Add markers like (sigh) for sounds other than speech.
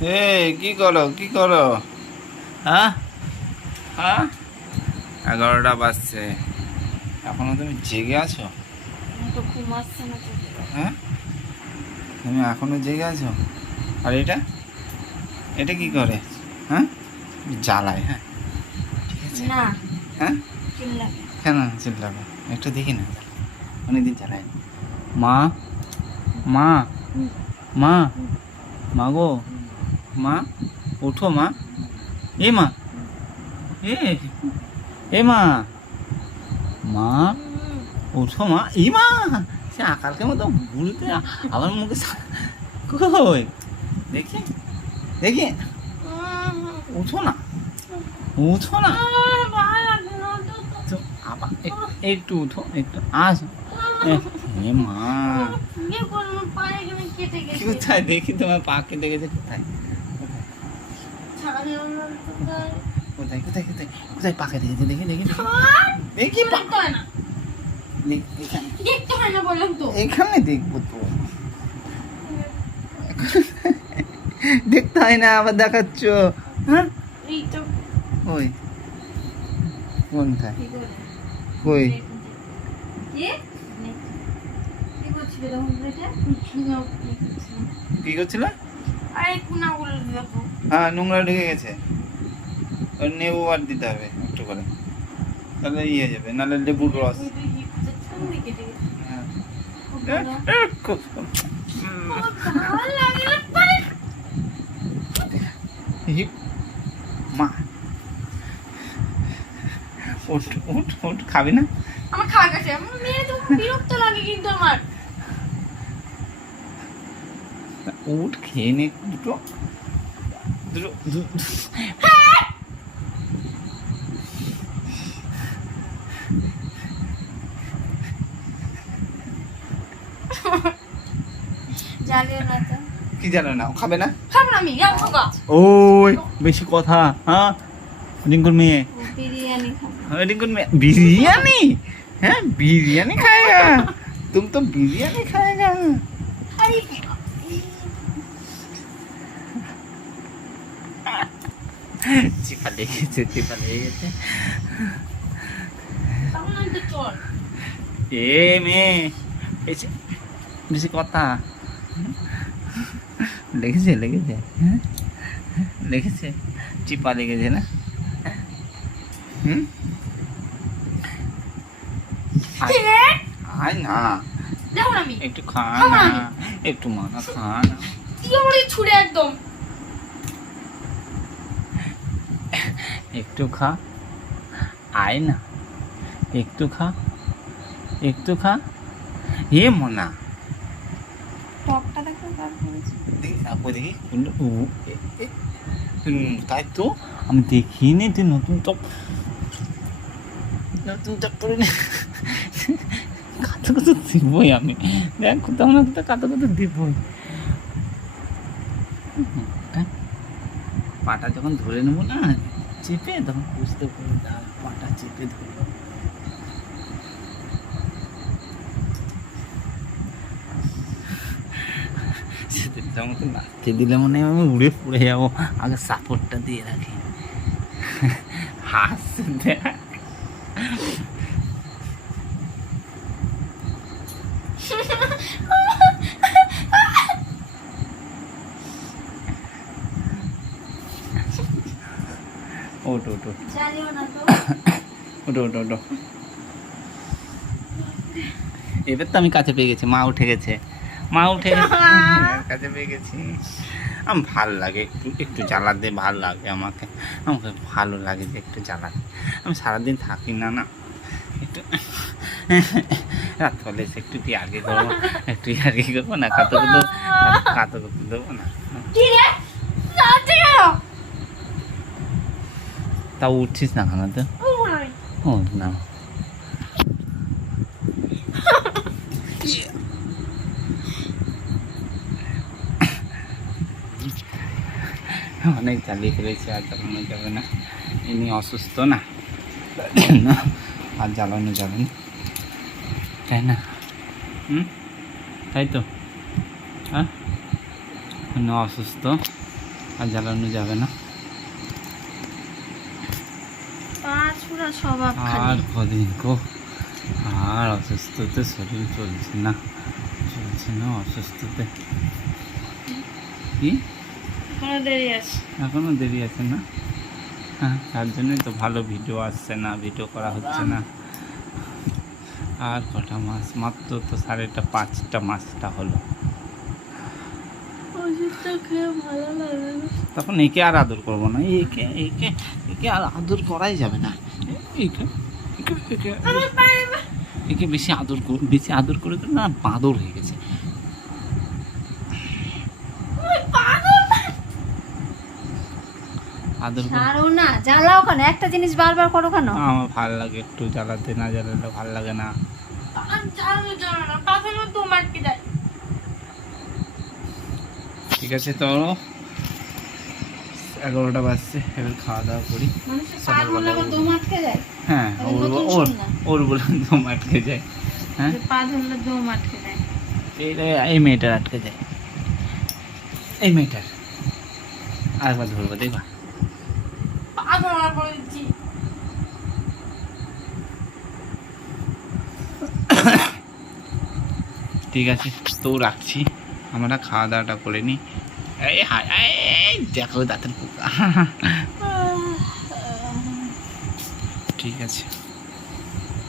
এ কি করো কি করো? হ্যাঁ? হ্যাঁ? এগারোটা বাজছে। এখনও তুমি জেগে আছো? হ্যাঁ? তুমি এখনও জেগে আছো? আর এটা? এটা কি করে? হ্যাঁ? জ্বালায় হ্যাঁ? না। হ্যাঁ? কেন চিল্লাবে? একটু দেখি না। অনেকদিন চালাই মা? মা? মা? মা গো? মা ওঠো মা। এ মা এ এ মা। মা ওঠো মা। ই মা সে আকালকে মতো ভুলতে আবার মুখে কই? দেখি দেখি। উঠো না উঠো না। তো আবার এক- একটু উঠো একটু আস। এ, এ মা। কোথায়? দেখি তোমার পা দেখেছে কোথায়? কোথায় কোথায় কোথায়? কোথায় পা কেটে গেছে দেখি। দেখি দেখি পা দেখ, এখানে। এখানে দেখব তো। দেখতে হয় না আবার দেখাচ্ছ। হ্যাঁ? ওই। কোনটায়? কই কি করছিল? হ্যাঁ নোংরা ঢুকে গেছে। ওই নেবু আর দিতে হবে একটু করে। তাহলে ইয়ে যাবে নাহলে লেবুর রস। হ্যাঁ। এ, খুব- মা। না? আমার খাওয়া গেছে। আমার মেয়ে তো বিরক্ত লাগে কিন্তু আমার। উঠ খেয়ে নে দুটো। কি না খাবে না? ওই বেশি কথা হ্যাঁ? রিঙ্কুর মেয়ে। বিরিয়ানি হ্যাঁ, রিঙ্কুর মেয়ে। বিরিয়ানি? হ্যাঁ বিরিয়ানি খায়গা তুমি তো বিরিয়ানি খায়গা চিপা লেগে গেছে চিপা লেগে গেছে এ মেয়ে বেশি কথা। লেগেছে লেগেছে হ্যাঁ? লেগেছে চিপা লেগেছে না? হুম? আয় না। একটু খা না একটু মানা খা না। ছুড়ে একদম? একটু খা। আয় না। একটু খা। একটু খা। এ মোনা। টকটা দেখো দেখি তাই তো? আমি দেখিনি তুই নতুন টপ নতুন টপ পরে কত কত দিবই আমি। দেখ কোথাও না কোথাও কত কত দিবই। হুম? পাটা যখন ধরে নেব না, চেপে তখন বুঝতে পারব না পাটা চেপে ধরবো সেদিন তো আমাকে নাচতে দিলে মনে হয় আমি উড়ে পড়ে যাব। আগে সাপোর্টটা দিয়ে রাখি। হাসছে দেখ ওটো ওটো জানিও না তো ওটো ওটো ওটো এবার তো আমি কাছে পেয়ে গেছি মা উঠে গেছে। মা উঠে গেছে। (laughs) কাছে পেয়ে গেছি। আমার ভালো লাগে একটু একটু জ্বালাতে ভালো লাগে আমাকে। আমাকে ভালো লাগে যে একটু জ্বালাতে। আমি সারাদিন থাকি না না। একটু (laughs) রাত হলে এসে একটু কি আগে করব? একটু আগে করব? না কাতো কুতো কাতো কুতো দেবো না। তাও উঠছিস না কেন তো উঠবো না আমি ও না অনেক চালিয়ে ফেলেছি আর চালানো যাবে না। ইনি অসুস্থ না। (coughs) না। আর জ্বালানো যাবে না। তাই না? হুম? তাই তো। হ্যাঁ? অসুস্থ আর জ্বালানো যাবে না। স্বভাব আর কদিন গো? আর অসুস্থতে শরীর চলছে না। চলছে না অসুস্থতে। কি? দেরি আছে। এখনও দেরি আছে না? হ্যাঁ তার জন্যই তো ভালো ভিডিও আসছে না ভিডিও করা হচ্ছে না। আর কটা মাস? মাত্র তো সাড়েটা পাঁচটা মাসটা হলো। তখন একে আর আদর করব না। একে একে একে আর আদর করাই যাবে না। একে বেশি আদর বেশি আদর করে করে না বাঁদর হয়ে গেছে। আদর ছাড়ো না জ্বালাও কেন? একটা জিনিস বারবার করো কেন? আমার ভালো লাগে একটু জ্বালাতে না জ্বালালে ভালো লাগে না। ঠিক আছে তো। এগারোটা বাজছে এবার খাওয়া দাওয়া করি। হ্যাঁ ওর ওর ওর বলে (laughs) দম আটকে যায়। হ্যাঁ? যে পা ধরলে দম আটকে যায়। এইটা এই মেয়েটার আটকে যায়। এই মেয়েটার। আরেকবার ধরবো দেখবা। ঠিক আছে তো রাখছি। আমরা খাওয়া দাওয়াটা করে নিই। হায় দেখো দাঁতের পোকা। (laughs) ঠিক আছে।